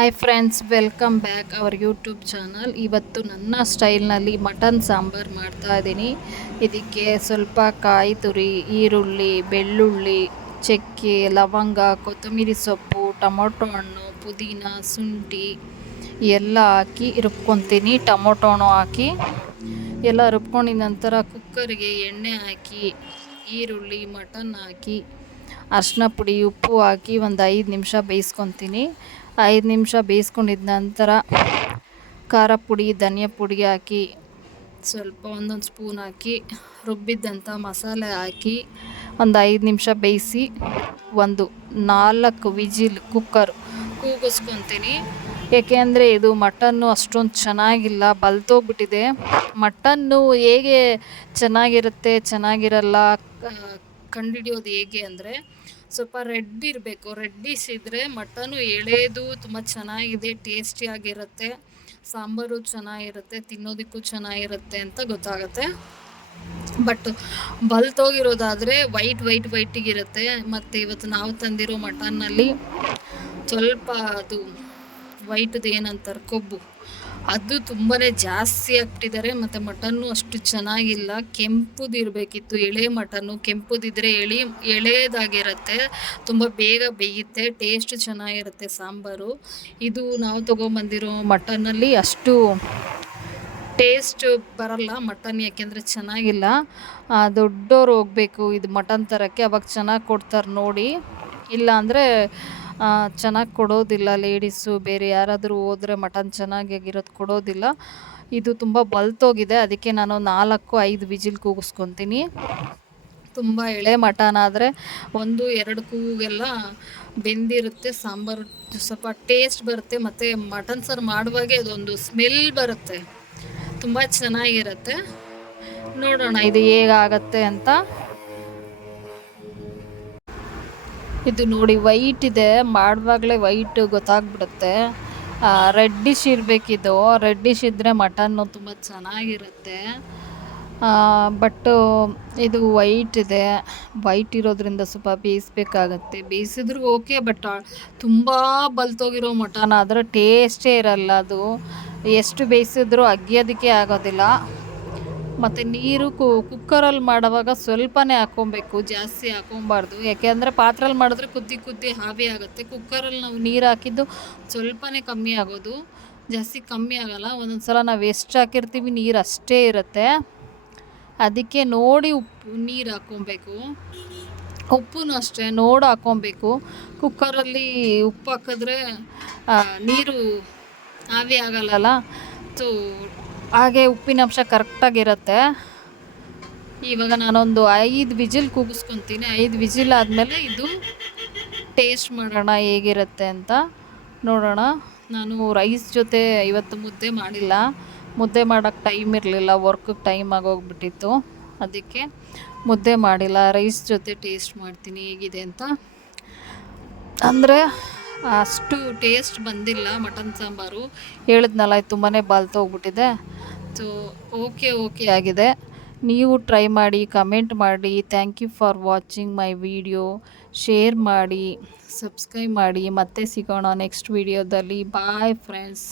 Hi friends, welcome back our YouTube channel. ಇವತ್ತು ನನ್ನ ಸ್ಟೈಲ್ನಲ್ಲಿ mutton sambar ಮಾಡ್ತಾ ಇದ್ದೀನಿ. ಇದಕ್ಕೆ ಸ್ವಲ್ಪ ಕಾಯಿ ತುರಿ, ಈರುಳ್ಳಿ, ಬೆಳ್ಳುಳ್ಳಿ, ಚಕ್ಕೆ, ಲವಂಗ, ಕೊತ್ತಂಬರಿ ಸೊಪ್ಪು, ಟೊಮೊಟೊ ಹಣ್ಣು, ಪುದೀನ, ಶುಂಠಿ ಎಲ್ಲ ಹಾಕಿ ರುಬ್ಕೊತೀನಿ. ಟೊಮೊಟೊನೂ ಹಾಕಿ ಎಲ್ಲ ರುಬ್ಕೊಂಡಿದ ನಂತರ ಕುಕ್ಕರ್ಗೆ ಎಣ್ಣೆ ಹಾಕಿ ಈರುಳ್ಳಿ, ಮಟನ್ ಹಾಕಿ ಅರಿಶಿನ ಪುಡಿ, ಉಪ್ಪು ಹಾಕಿ ಒಂದು 5 ನಿಮಿಷ ಬೇಯಿಸ್ಕೊತೀನಿ. 5 ನಿಮಿಷ ಬೇಯಿಸ್ಕೊಂಡಿದ್ದ ನಂತರ ಖಾರ ಪುಡಿ, ಧನಿಯಾ ಪುಡಿ ಹಾಕಿ ಸ್ವಲ್ಪ ಒಂದೊಂದು ಸ್ಪೂನ್ ಹಾಕಿ ರುಬ್ಬಿದ್ದಂಥ ಮಸಾಲೆ ಹಾಕಿ ಒಂದು 5 ನಿಮಿಷ ಬೇಯಿಸಿ ಒಂದು 4 ವಿಜಿಲ್ ಕುಕ್ಕರ್ ಕೂಗಿಸ್ಕೊತೀನಿ. ಏಕೆಂದರೆ ಇದು ಮಟನ್ನು ಅಷ್ಟೊಂದು ಚೆನ್ನಾಗಿಲ್ಲ, ಬಲ್ತೋಗ್ಬಿಟ್ಟಿದೆ. ಮಟನ್ನು ಹೇಗೆ ಚೆನ್ನಾಗಿರುತ್ತೆ ಚೆನ್ನಾಗಿರಲ್ಲ ಕಂಡುಹಿಡಿಯೋದು ಹೇಗೆ ಅಂದರೆ, ಸ್ವಲ್ಪ ರೆಡ್ ಇರಬೇಕು. ರೆಡ್ಡಿಶ್ ಇದ್ದರೆ ಮಟನು ಎಳೆದು ತುಂಬ ಚೆನ್ನಾಗಿದೆ, ಟೇಸ್ಟಿಯಾಗಿರುತ್ತೆ, ಸಾಂಬಾರು ಚೆನ್ನಾಗಿರುತ್ತೆ, ತಿನ್ನೋದಕ್ಕೂ ಚೆನ್ನಾಗಿರುತ್ತೆ ಅಂತ ಗೊತ್ತಾಗುತ್ತೆ. ಬಟ್ ಬಲ್ತೋಗಿರೋದಾದರೆ ವೈಟಿಗಿರುತ್ತೆ. ಮತ್ತು ಇವತ್ತು ನಾವು ತಂದಿರೋ ಮಟನ್ನಲ್ಲಿ ಸ್ವಲ್ಪ ಅದು ವೈಟ್ದು ಏನಂತಾರೆ ಕೊಬ್ಬು, ಅದು ತುಂಬಾ ಜಾಸ್ತಿ ಆಗ್ಬಿಟ್ಟಿದ್ದಾರೆ. ಮತ್ತು ಮಟನ್ನು ಅಷ್ಟು ಚೆನ್ನಾಗಿಲ್ಲ, ಕೆಂಪುದಿರಬೇಕಿತ್ತು. ಎಳೆ ಮಟನ್ನು ಕೆಂಪುದಿದ್ದರೆ ಎಳೆದಾಗಿರುತ್ತೆ, ತುಂಬ ಬೇಗ ಬೇಯುತ್ತೆ, ಟೇಸ್ಟ್ ಚೆನ್ನಾಗಿರುತ್ತೆ ಸಾಂಬಾರು. ಇದು ನಾವು ತೊಗೊಂಬಂದಿರೋ ಮಟನ್ನಲ್ಲಿ ಅಷ್ಟು ಟೇಸ್ಟ್ ಬರಲ್ಲ ಮಟನ್, ಯಾಕೆಂದರೆ ಚೆನ್ನಾಗಿಲ್ಲ. ದೊಡ್ಡೋರು ಹೋಗಬೇಕು ಇದು ಮಟನ್ ತರೋಕ್ಕೆ, ಅವಾಗ ಚೆನ್ನಾಗಿ ಕೊಡ್ತಾರೆ ನೋಡಿ. ಇಲ್ಲ ಅಂದರೆ ಚೆನ್ನಾಗಿ ಕೊಡೋದಿಲ್ಲ. ಲೇಡೀಸು ಬೇರೆ ಯಾರಾದರೂ ಹೋದರೆ ಮಟನ್ ಚೆನ್ನಾಗಿರೋದು ಕೊಡೋದಿಲ್ಲ. ಇದು ತುಂಬ ಬಲ್ತೋಗಿದೆ, ಅದಕ್ಕೆ ನಾನು 4-5 ವಿಜಿಲ್ ಕೂಗಿಸ್ಕೊತೀನಿ. ತುಂಬ ಎಳೆ ಮಟನ್ ಆದರೆ 1-2 ಕೂಗೆಲ್ಲ ಬೆಂದಿರುತ್ತೆ. ಸಾಂಬಾರು ಸ್ವಲ್ಪ ಟೇಸ್ಟ್ ಬರುತ್ತೆ, ಮತ್ತು ಮಟನ್ ಸಾರು ಮಾಡುವಾಗೆ ಅದೊಂದು ಸ್ಮೆಲ್ ಬರುತ್ತೆ, ತುಂಬ ಚೆನ್ನಾಗಿರುತ್ತೆ. ನೋಡೋಣ ಇದು ಹೇಗಾಗತ್ತೆ ಅಂತ. ಇದು ನೋಡಿ ವೈಟ್ ಇದೆ, ಮಾಡುವಾಗಲೇ ವೈಟ್ ಗೊತ್ತಾಗ್ಬಿಡುತ್ತೆ. ರೆಡ್ಡಿಶ್ ಇರಬೇಕಿದು, ರೆಡ್ಡಿಶ್ ಇದ್ದರೆ ಮಟನ್ನು ತುಂಬ ಚೆನ್ನಾಗಿರುತ್ತೆ. ಬಟ್ಟು ಇದು ವೈಟ್ ಇದೆ, ವೈಟ್ ಇರೋದ್ರಿಂದ ಸ್ವಲ್ಪ ಬೇಯಿಸ್ಬೇಕಾಗತ್ತೆ. ಬೇಯಿಸಿದ್ರೂ ಓಕೆ, ಬಟ್ ತುಂಬ ಬಲ್ತೋಗಿರೋ ಮಟನ್ ಆದರೆ ಟೇಸ್ಟೇ ಇರಲ್ಲ. ಅದು ಎಷ್ಟು ಬೇಯಿಸಿದ್ರೂ ಅಗಿಯೋದಕ್ಕೆ ಆಗೋದಿಲ್ಲ. ಮತ್ತು ನೀರು ಕುಕ್ಕರಲ್ಲಿ ಮಾಡುವಾಗ ಸ್ವಲ್ಪನೇ ಹಾಕ್ಕೊಬೇಕು, ಜಾಸ್ತಿ ಹಾಕ್ಕೊಬಾರ್ದು. ಯಾಕೆಂದರೆ ಪಾತ್ರೆಯಲ್ಲಿ ಮಾಡಿದ್ರೆ ಕುದ್ದಿ ಆವಿ ಆಗುತ್ತೆ. ಕುಕ್ಕರಲ್ಲಿ ನಾವು ನೀರು ಹಾಕಿದ್ದು ಸ್ವಲ್ಪನೇ ಕಮ್ಮಿ ಆಗೋದು, ಜಾಸ್ತಿ ಕಮ್ಮಿ ಆಗೋಲ್ಲ. ಒಂದೊಂದು ಸಲ ನಾವು ಎಷ್ಟು ಹಾಕಿರ್ತೀವಿ ನೀರು ಅಷ್ಟೇ ಇರುತ್ತೆ. ಅದಕ್ಕೆ ನೋಡಿ ನೀರು ಹಾಕ್ಕೊಬೇಕು. ಉಪ್ಪು ಅಷ್ಟೇ ನೋಡಿ ಹಾಕ್ಕೊಬೇಕು. ಕುಕ್ಕರಲ್ಲಿ ಉಪ್ಪು ಹಾಕಿದ್ರೆ ನೀರು ಆವಿ ಆಗಲ್ಲ, ಸೊ ಹಾಗೆ ಉಪ್ಪಿನಂಶ ಕರೆಕ್ಟಾಗಿರುತ್ತೆ. ಇವಾಗ ನಾನೊಂದು 5 ವಿಜಿಲ್ ಕೂಗಿಸ್ಕೊತೀನಿ. 5 ವಿಜಿಲ್ ಆದಮೇಲೆ ಇದು ಟೇಸ್ಟ್ ಮಾಡೋಣ ಹೇಗಿರುತ್ತೆ ಅಂತ ನೋಡೋಣ. ನಾನು ರೈಸ್ ಜೊತೆ ಇವತ್ತು ಮುದ್ದೆ ಮಾಡಿಲ್ಲ, ಮುದ್ದೆ ಮಾಡೋಕ್ಕೆ ಟೈಮ್ ಇರಲಿಲ್ಲ, ವರ್ಕಿಗೆ ಟೈಮ್ ಆಗೋಗ್ಬಿಟ್ಟಿತ್ತು. ಅದಕ್ಕೆ ಮುದ್ದೆ ಮಾಡಿಲ್ಲ, ರೈಸ್ ಜೊತೆ ಟೇಸ್ಟ್ ಮಾಡ್ತೀನಿ ಹೇಗಿದೆ ಅಂತ. ಅಂದರೆ ಅಷ್ಟು ಟೇಸ್ಟ್ ಬಂದಿಲ್ಲ ಮಟನ್ ಸಾಂಬಾರು, ಹೇಳಿದ್ನಲ್ಲ ಇದು ತುಂಬಾ ಬಲ್ತೋಗ್ಬಿಟ್ಟಿದೆ. ಸೊ ಓಕೆ ಆಗಿದೆ. ನೀವು ಟ್ರೈ ಮಾಡಿ, ಕಮೆಂಟ್ ಮಾಡಿ. Thank you for watching my video. Share ಮಾಡಿ, ಸಬ್ಸ್ಕ್ರೈಬ್ ಮಾಡಿ. ಮತ್ತೆ ಸಿಗೋಣ ನೆಕ್ಸ್ಟ್ ವಿಡಿಯೋದಲ್ಲಿ. Bye friends.